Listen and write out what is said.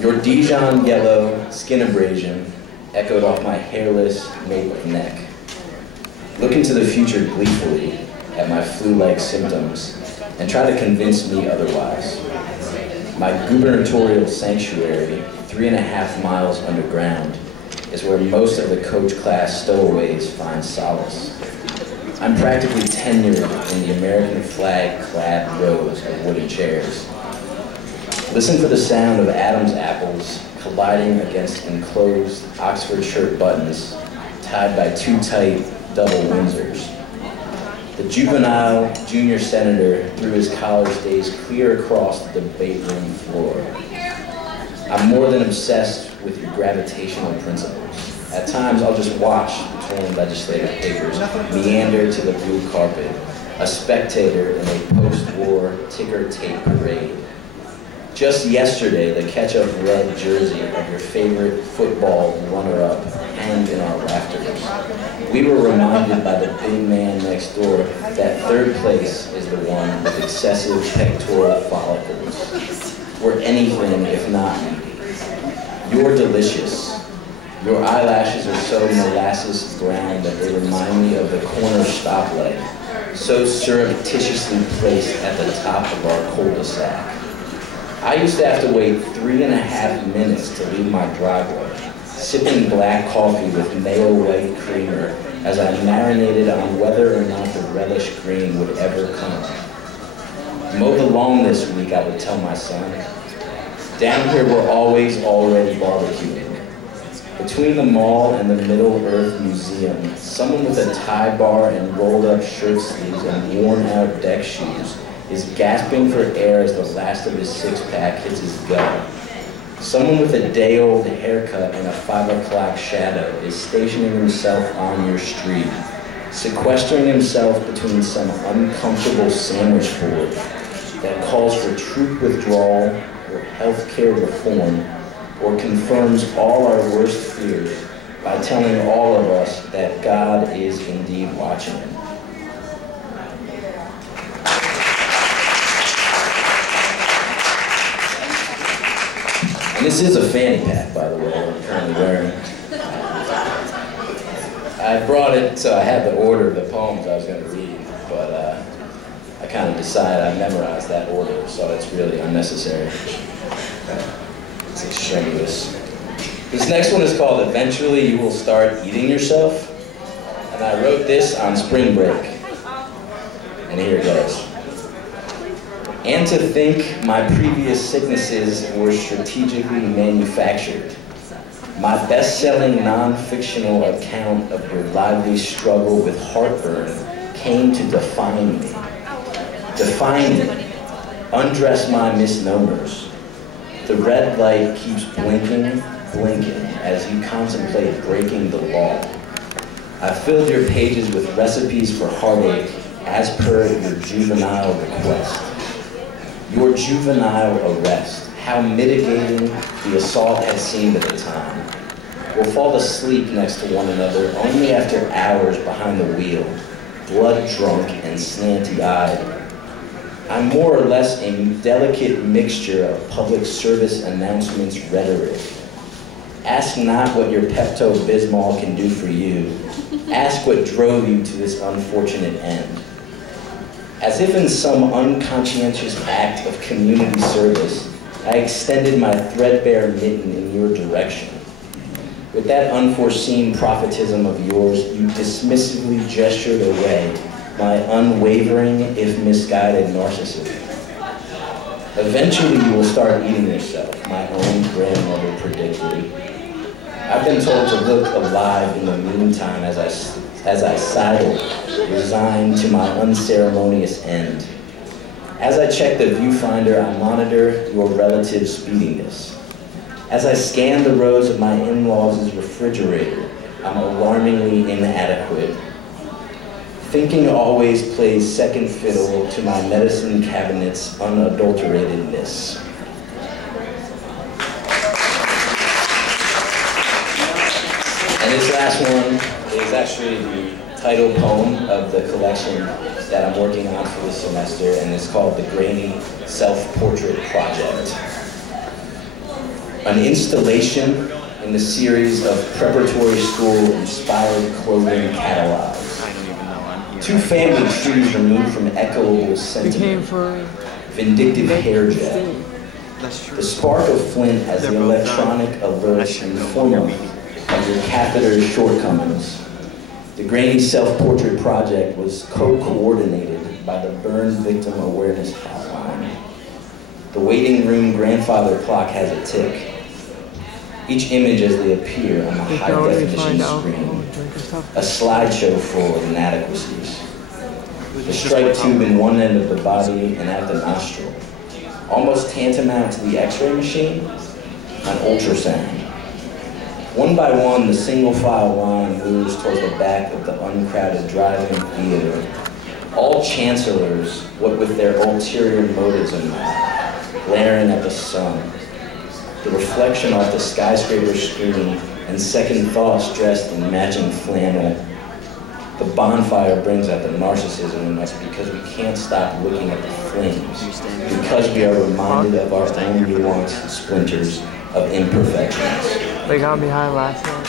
Your Dijon yellow skin abrasion echoed off my hairless nape of neck. Look into the future gleefully at my flu-like symptoms and try to convince me otherwise. My gubernatorial sanctuary, 3.5 miles underground, is where most of the coach class stowaways find solace. I'm practically tenured in the American flag-clad rows of wooden chairs. Listen for the sound of Adam's apples colliding against enclosed Oxford shirt buttons tied by two tight double Windsors. The juvenile junior senator threw his college days clear across the debate room floor. I'm more than obsessed with your gravitational principles. At times, I'll just watch the torn legislative papers meander to the blue carpet, a spectator in a post-war ticker tape parade. Just yesterday, the ketchup red jersey of your favorite football runner-up hanged in our rafters. We were reminded by the big man next door that third place is the one with excessive pectoral follicles. We're anything if not meaty. You're delicious. Your eyelashes are so molasses brown that they remind me of the corner stoplight, so surreptitiously placed at the top of our cul-de-sac. I used to have to wait 3.5 minutes to leave my driveway, sipping black coffee with mayo white creamer as I marinated on whether or not the relish green would ever come. Mow the lawn this week, I would tell my son. Down here we're always already barbecuing. Between the mall and the Middle Earth Museum, someone with a tie bar and rolled up shirt sleeves and worn out deck shoes is gasping for air as the last of his six-pack hits his gut. Someone with a day-old haircut and a 5 o'clock shadow is stationing himself on your street, sequestering himself between some uncomfortable sandwich board that calls for troop withdrawal or healthcare reform, or confirms all our worst fears by telling all of us that God is indeed watching him. And this is a fanny pack, by the way, that I'm currently wearing. I brought it, so I had the order of the poems I was going to read, but I kind of decided I memorized that order, so it's really unnecessary. It's extraneous. This next one is called Eventually You Will Start Eating Yourself, and I wrote this on spring break. And here it goes. And to think my previous sicknesses were strategically manufactured. My best-selling non-fictional account of your lively struggle with heartburn came to define me. Define me. Undress my misnomers. The red light keeps blinking, blinking as you contemplate breaking the law. I filled your pages with recipes for heartache as per your juvenile request. Your juvenile arrest, how mitigating the assault had seemed at the time. We'll fall asleep next to one another only after hours behind the wheel, blood-drunk and slanty-eyed. I'm more or less a delicate mixture of public service announcements rhetoric. Ask not what your Pepto-Bismol can do for you. Ask what drove you to this unfortunate end. As if in some unconscientious act of community service, I extended my threadbare mitten in your direction. With that unforeseen prophetism of yours, you dismissively gestured away my unwavering, if misguided, narcissism. Eventually you will start eating yourself, my own grandmother predicted. I've been told to look alive in the meantime as I sidle, resigned to my unceremonious end. As I check the viewfinder, I monitor your relative speediness. As I scan the rows of my in-laws' refrigerator, I'm alarmingly inadequate. Thinking always plays second fiddle to my medicine cabinet's unadulteratedness. And this last one is actually the title poem of the collection that I'm working on for this semester, and it's called The Grainy Self-Portrait Project. An installation in the series of preparatory school-inspired clothing catalogs. Two family trees removed from echoable sentiment. Vindictive hair gel. The spark of flint as the electronic alerts informally of your catheter's shortcomings. The grainy self-portrait project was co-coordinated by the Burn Victim Awareness Hotline. The waiting room grandfather clock has a tick. Each image as they appear on the high-definition screen. A slideshow full of inadequacies. The striped tube in one end of the body and at the nostril. Almost tantamount to the x-ray machine, an ultrasound. One by one, the single file line moves towards the back of the uncrowded drive-in theater. All chancellors, what with their ulterior motives in mind, glaring at the sun. The reflection off the skyscraper screen and second thoughts dressed in matching flannel. The bonfire brings out the narcissism in us because we can't stop looking at the flames, because we are reminded of our own nuanced splinters of imperfections. They got me high last night.